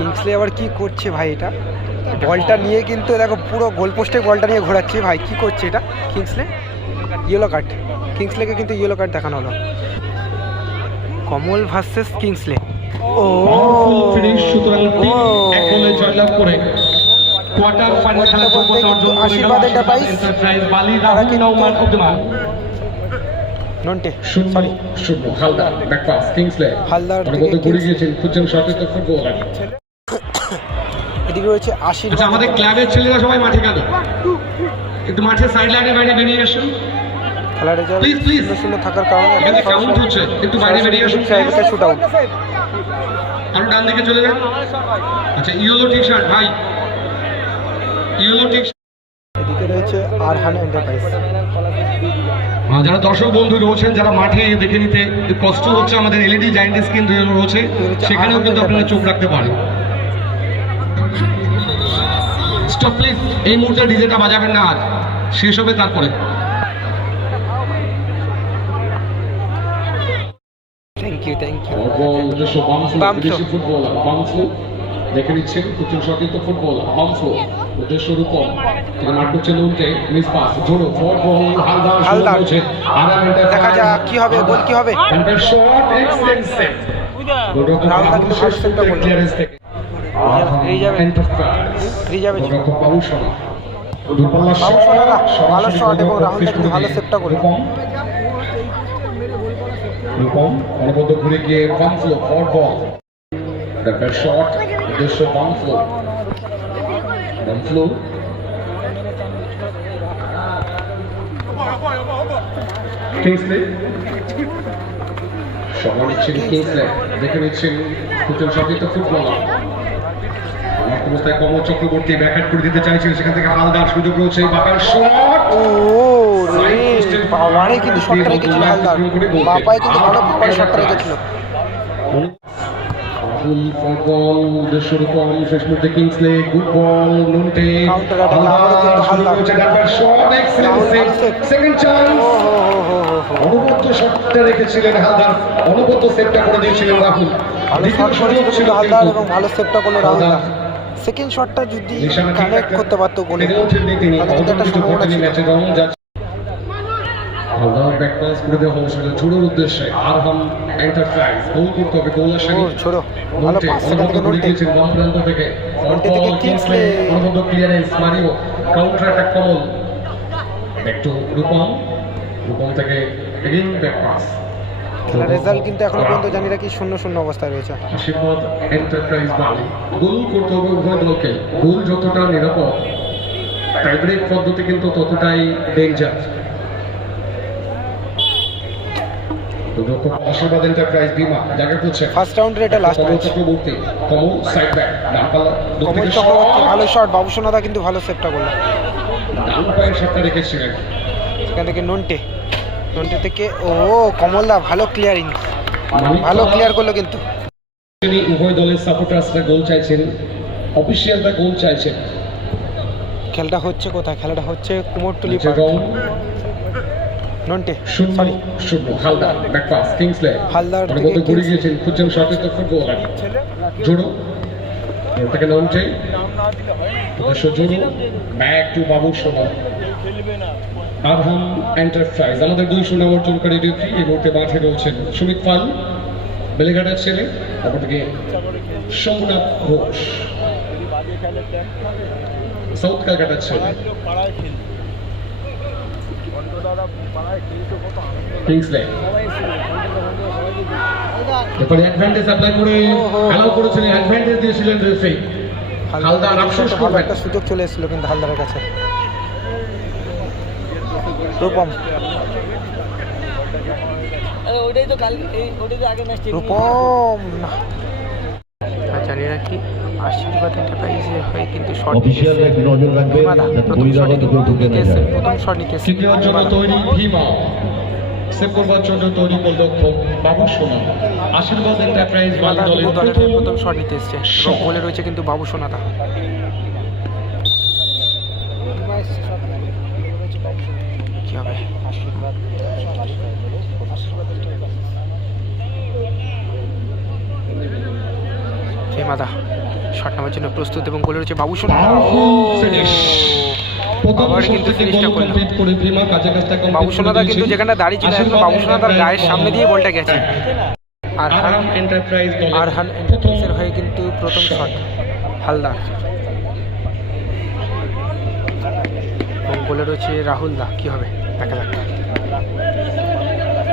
Kingsley আবার কি করছে ভাই এটা? বলটা নিয়ে কিন্তু দেখো পুরো গোলপোস্টে বলটা নিয়ে ঘোরাচ্ছে ভাই। কি করছে এটা? কিংসলে ইয়েলো কার্ড কিংসলেকে কিন্তু ইয়েলো কার্ড দেখানো হলো। কমল ভার্সেস কিংসলে ও। করে কোয়ার্টার ফাইনাল খেলার যোগ্যতা অর্জন আশীর্বাদ enterprise। এন্টারপ্রাইজ বালি রাহুল নওমান উদ্দিমান Nonte sorry Haldar back pass Kingsley Haldar অনেক ঘুরে গিয়েছেন খুঁজছেন সচেতন ফুটবলার এদিকে রয়েছে আচ্ছা আশীর্বাদ আমাদের ক্লাবের ছেলেরা সবাই মাঠে গেল একটু মাঠে সাইড লাইনে বাইরে বেরিয়ে আসুন। খেলার রেজাল্ট. শূন্য শূন্য থাকার কারণে এখানে count হচ্ছে। একটু বাইরে বেরিয়ে আসুন. শুট আউট আরও ডান দিকে চলে যান। আচ্ছা ইয়েলো টি শার্ট ভাই। ইয়েলো টি এদিকে রয়েছে আরহান এন্টারপ্রাইজ যারা দর্শক বন্ধু রয়েছেন যারা মাঠে দেখে নিতে কষ্ট হচ্ছে আমাদের এলইডি জায়েন্ট স্ক্রিন রয়েছে সেখানেও কিন্তু আপনারা চোখ রাখতে পারেন। স্টপ প্লিজ এই মুহূর্তে ডিজেটা বাজাবেন না আর শেষ হবে তারপরে। Thank you thank you footballer দেখে নিচ্ছেন কুচিন সতীর্থ ফুটবলার বামফ্লো নিজস্ব রূপম। তিনি মাঠ করছেন উল্টে মিস পাস জোড়ো ফর হালদার হালদার। করছে আরামেন্টার দেখা যাক কি হবে গোল কি হবে। Shot excellent. গোলরক্ষক ভালো শট এবং কিন্তু ভালো সেভটা করল। রূপম ঘুরে গিয়ে ফ্লো ফর বল একটা শট নিজস্ব বাম ফ্লো কিংসলে নিচ্ছেন কিংসলে দেখে নিচ্ছেন কুচল সতীর্থ ফুটবলার অবস্থায় কমল চক্রবর্তী ব্যাকআউট করে দিতে চাইছেন সেখান থেকে হালদার সুযোগ রয়েছে বাপার শট ও পাওয়ারে কিন্তু শটটা রেখেছিল হালদার। বাপায় কিন্তু ভালো পাওয়ারে রেখেছিল। ফুল উদ্দেশ্য শেষ মুহূর্তে Kingsley good ball. Shot save। Second chance শটটা রেখেছিলেন হালদার। অনবদ্য সেভটা করে দিয়েছিলেন রাহুল। ভালো দ্বিতীয় শট করেছিল ছিল হালদার এবং ভালো সেভটা করল রাহুল। সেকেন্ড শটটা যদি কানেক্ট করতে পারতো গোলে তাহলে কিন্তু একটা সম্ভাবনা ছিল। ম্যাচে রং যাচ্ছে হালদার ব্যাক পাস করে দেওয়া হয়েছিল ঝুড়োর উদ্দেশ্যে। আরহাম এন্টারপ্রাইজ গোল করতে হবে গোল আসেনি। ও ছোড়ো ভালো নোটে পাস সেখান অনবদ্য থেকে ঘুরে নোটে। গিয়েছেন বাম প্রান্ত থেকে। নোটে থেকে ফুটবল কিংসলে কিংসলে। অনবদ্য clearance Mario. Counter attack Kamal. Back to Rupam. Rupam থেকে ব্যাক পাস খেলার রেজাল্ট কিন্তু এখনও পর্যন্ত জানি রাখি শূন্য শূন্য অবস্থায় রয়েছে। আশীর্বাদ এন্টারপ্রাইজ বালি। গোল করতে হবে উভয় দলকে। গোল যতটা নিরাপদ টাইব্রেক পদ্ধতি কিন্তু ততটাই ডেঞ্জার আশীর্বাদ এন্টারপ্রাইজ বিমা জায়গা করছে ফার্স্ট রাউন্ডের এটা last match Chakraborty Kamal side back ডান কমল চক্রবর্তী ভালো শট বাবুসোনাদা কিন্তু ভালো সেভটা করল। ডান পায়ের শটটা রেখেছিলেন সেখান থেকে নন্টে। নন্টে থেকে ও কমলদা ভালো ক্লিয়ারিং ভালো ক্লিয়ার করল কিন্তু। উভয় দলের সাপোর্টার্সরা গোল চাইছেন অফিসিয়ালরা গোল চাইছেন। খেলাটা হচ্ছে কোথায়? খেলাটা হচ্ছে কুমোরটুলি নন্টে সরি শূন্য Haldar back pass Kingsley Haldar থেকে ঘুরে গিয়েছেন খুঁজছেন সচেতন ফুটবলার জোড়ো। থেকে নন্টে। টু বাবু সোনা আরহাম এন্টারপ্রাইজ আমাদের দুই শূন্য অর্জনকারী রেফি এই মুহূর্তে মাঠে রয়েছেন সুমিত পাল বেলেঘাটার ছেলে অপরদিকে সোমনাথ ঘোষ। সাউথ ক্যালকাটার ছেলে। কিংসলে এরপরে অ্যাডভান্টেজ অ্যাপ্লাই করে অ্যালাউ করেছিলেন অ্যাডভান্টেজ দিয়েছিলেন রেফি হালদার আফসোস ভালো একটা সুযোগ চলে এসেছিল কিন্তু হালদারের কাছে। রূপম। ওইটাই তো কাল এই ওইটাই তো আগে ম্যাচ রূপম না। জানি রাখি আশীর্বাদ এন্টারপ্রাইজের হয়ে কিন্তু শট অফিসিয়াল নজর রাখবেন যাতে প্রথম শট বহিরাগত ঢুকে না যায়। প্রথম শট নিতে তৃতীয় জন্য তৈরি ভীমা। সেভ করবার জন্য তৈরি গোলরক্ষক বাবু সোনা। আশীর্বাদ এন্টারপ্রাইজ বালি দলের প্রথম শট নিতে এসছে। গোলে রয়েছে কিন্তু বাবু সোনাদা। কি হবে? ফেমাদা শট নেওয়ার জন্য প্রস্তুত এবং গোলে রয়েছে বাবু সোনা আবার কিন্তু ফিনিশটা করল বাবু সোনাদা কিন্তু যেখানে দাঁড়িয়ে ছিল বাবু সোনাদার গায়ের সামনে দিয়ে বলটা গেছে। আর আরহাম এন্টারপ্রাইজ আরহান এন্টারপ্রাইজের হয়ে কিন্তু প্রথম শট হালদার। গোলে রয়েছে রাহুল দা কি হবে? দেখা যাক।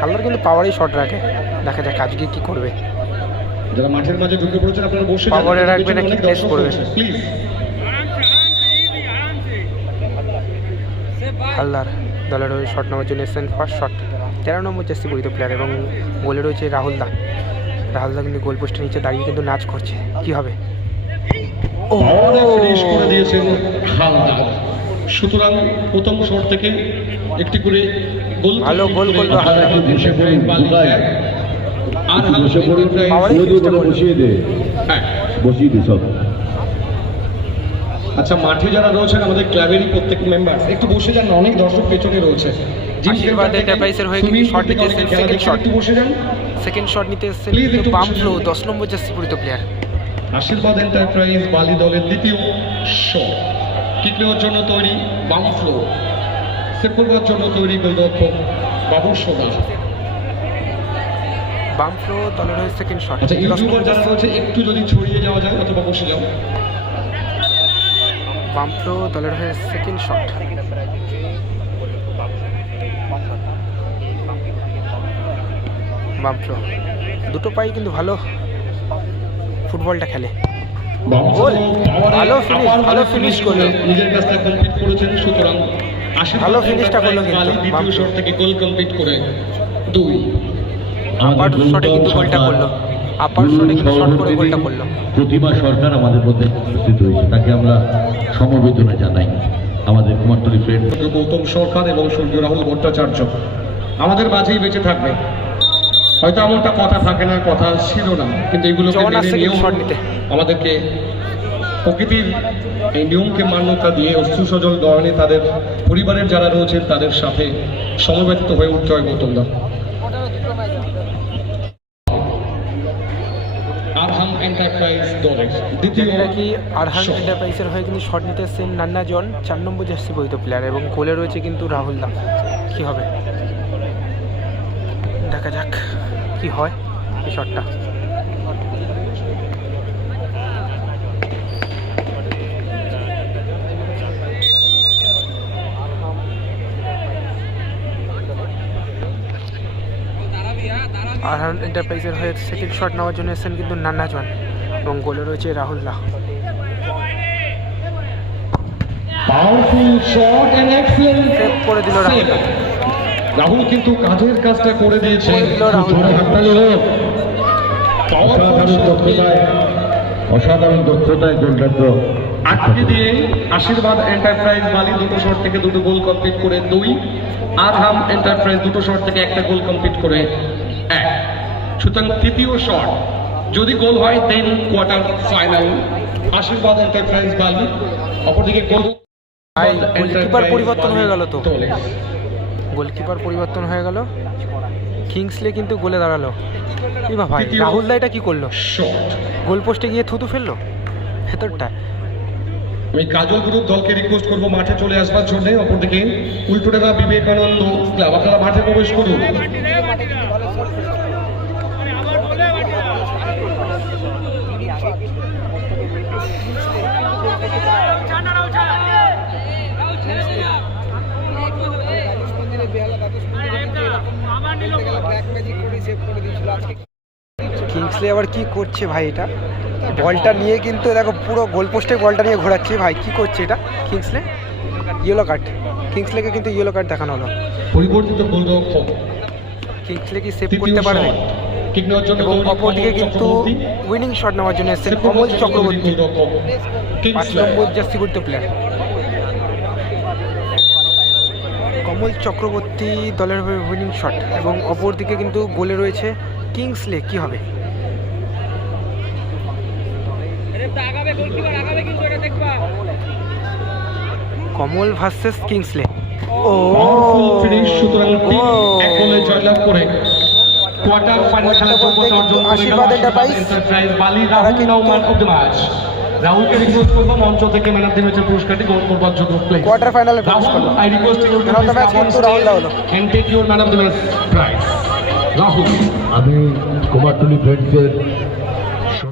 হালদার কিন্তু পাওয়ারই শট রাখে। দেখা যাক আজকে কি করবে। যারা মাঠের মাঝে ঢুকে পড়েছেন আপনারা বসে পাওয়ারে রাখবে নাকি প্লেস করবে? প্লিজ হালদার দলের হয়ে শট নেওয়ার জন্য এসেছেন ফার্স্ট শট তেরো নম্বর জার্সি পরিত প্লেয়ার এবং গোলে রয়েছে রাহুল দা রাহুল দা কিন্তু গোল পোস্টের নিচে দাঁড়িয়ে কিন্তু নাচ করছে। কি হবে? ও। ফিনিশ করে দিয়েছেন হালদার। সুতরাং প্রথম শট থেকে একটি করে গোল ভালো গোল করল হালদার। বসে পড়ুন আর বসে পড়ুন। বসিয়ে দে। হ্যাঁ। বসিয়ে দে সব। আচ্ছা মাঠে যারা রয়েছেন আমাদের ক্লাবেরই প্রত্যেক মেম্বার একটু বসে যান অনেক দর্শক পেছনে রয়েছে। জিম আশীর্বাদ সেন্টার থেকে এন্টারপ্রাইজের হয়ে কিন্তু শট নিতে এসেছেন খেলা second দেখছেন, shot। একটু বসে যান। সেকেন্ড শট নিতে এসেছেন কিন্তু বাম ফ্লো দশ নম্বর জার্সি পরিত প্লেয়ার আশীর্বাদ এন্টারপ্রাইজ বালি দলের দ্বিতীয় শট কিক নেওয়ার জন্য তৈরি বাম ফ্লো সেভ করবার জন্য তৈরি গোলরক্ষক বাবু সোনা। বাম ফ্লো দলের হয়ে সেকেন্ড শট আচ্ছা ইউটিউবার যারা রয়েছে একটু যদি ছড়িয়ে যাওয়া যায় অথবা বসে যাও। বাম দলের হয়ে সেকেন্ড শট বাম ফ্লো দুটো পাই কিন্তু ভালো ফুটবলটা খেলে। গোল। ভালো আবার ভালো finish করল। নিজের কাজটা কমপ্লিট করেছেন সুতরাং ভালো finish টা করল কিন্তু, দ্বিতীয় শট থেকে গোল কমপ্লিট করে দুই। আপার শটে কিন্তু গোলটা করল। আপার শটে কিন্তু শট করে গোলটা করল। প্রতিমা সরকার আমাদের মধ্যে উপস্থিত হয়েছে। তাকে আমরা সমবেদনা জানাই আমাদের কুমারটুলি ফ্রেন্ড গৌতম সরকার এবং সূর্য রাহুল ভট্টাচার্য আমাদের মাঝেই বেঁচে থাকবে। হয়তো এমনটা কথা থাকে না কথা ছিল না কিন্তু নিতে। আমাদেরকে প্রকৃতির এই নিয়মকে মান্যতা দিয়ে অশ্রু সজল দয়নে তাদের পরিবারের যারা রয়েছেন তাদের সাথে সমবেত হয়ে উঠতে হয় গৌতম জানি রাখি আরহান এন্টারপ্রাইজের হয়ে কিন্তু শট নিতে এসেছেন নান্না জন চার নম্বর জার্সি বহিত প্লেয়ার এবং গোলে রয়েছে কিন্তু রাহুল দা কি হবে? দেখা যাক কি হয় এই শটটা আরহান এন্টারপ্রাইজের হয়ে সেকেন্ড শট নেওয়ার জন্য এসেছেন কিন্তু নান্না জন। এবং গোলে রয়েছে রাহুল করে দিল কিন্তু কাজের কাজটা করে দিয়েছে। অসাধারণ দক্ষতায় অসাধারণ দক্ষতায় গোলটা আটকে দিয়ে আশীর্বাদ এন্টারপ্রাইজ বালি দুটো শট থেকে দুটো গোল কমপ্লিট করে দুই। আরহাম এন্টারপ্রাইজ দুটো শট থেকে একটা গোল কমপ্লিট করে এক। সুতরাং তৃতীয় শট যদি গোল হয় then quarter final Ashirbad enterprise Bally অপরদিকে গোল গোলকিপার পরিবর্তন হয়ে গেল তো। গোলকিপার পরিবর্তন হয়ে গেল। কিংসলে কিন্তু গোলে দাঁড়াল। কি বা ভাই রাহুল দা এটা কি করল? গোল পোস্টে গিয়ে থুতু ফেলল? ভেতরটা। আমি কাজল গ্রুপ দলকে রিকোয়েস্ট করব মাঠে চলে আসবার জন্য। অপরদিকে উল্টোডাঙ্গা বিবেকানন্দ ক্লাব আপনারা মাঠে প্রবেশ করুন। কিংসলে আবার কি করছে ভাই এটা? বলটা নিয়ে কিন্তু দেখো পুরো গোল পোস্টে বলটা নিয়ে ঘোরাচ্ছে। ভাই কি করছে এটা? কিংসলে ইয়েলো কার্ড কিংসলেকে কিন্তু ইয়েলো কার্ড দেখানো হলো। পরিবর্তিত গোলরক্ষক কিংসলে কি সেভ করতে পারবে? এবং অপরদিকে কিন্তু উইনিং শট নেওয়ার জন্য এসেছেন কমল চক্রবর্তী। পাঁচ কিংসলে। নম্বর জার্সি করতে প্লেয়ার কমল চক্রবর্তী দলের হয়ে উইনিং শট এবং অপরদিকে কিন্তু গোলে রয়েছে কিংসলে কি হবে? Kamal versus Kingsley. ও। finish, সুতরাং তিন এক গোলে জয়লাভ করে। কোয়ার্টার ফাইনাল খেলার যোগ্যতা অর্জন করে এন্টারপ্রাইজ বালি রাহুল কিন্তু- now man of the match. রাহুলকে রিকোয়েস্ট করব মঞ্চ থেকে ম্যান অফ দ্য ম্যাচের পুরস্কারটি গ্রহণ করবার জন্য প্লিজ কোয়ার্টার ফাইনালে Rahul I request you to Rahul. And take your man of the match prize Rahul. আমি কুমারটুলি ফ্রেন্ডসের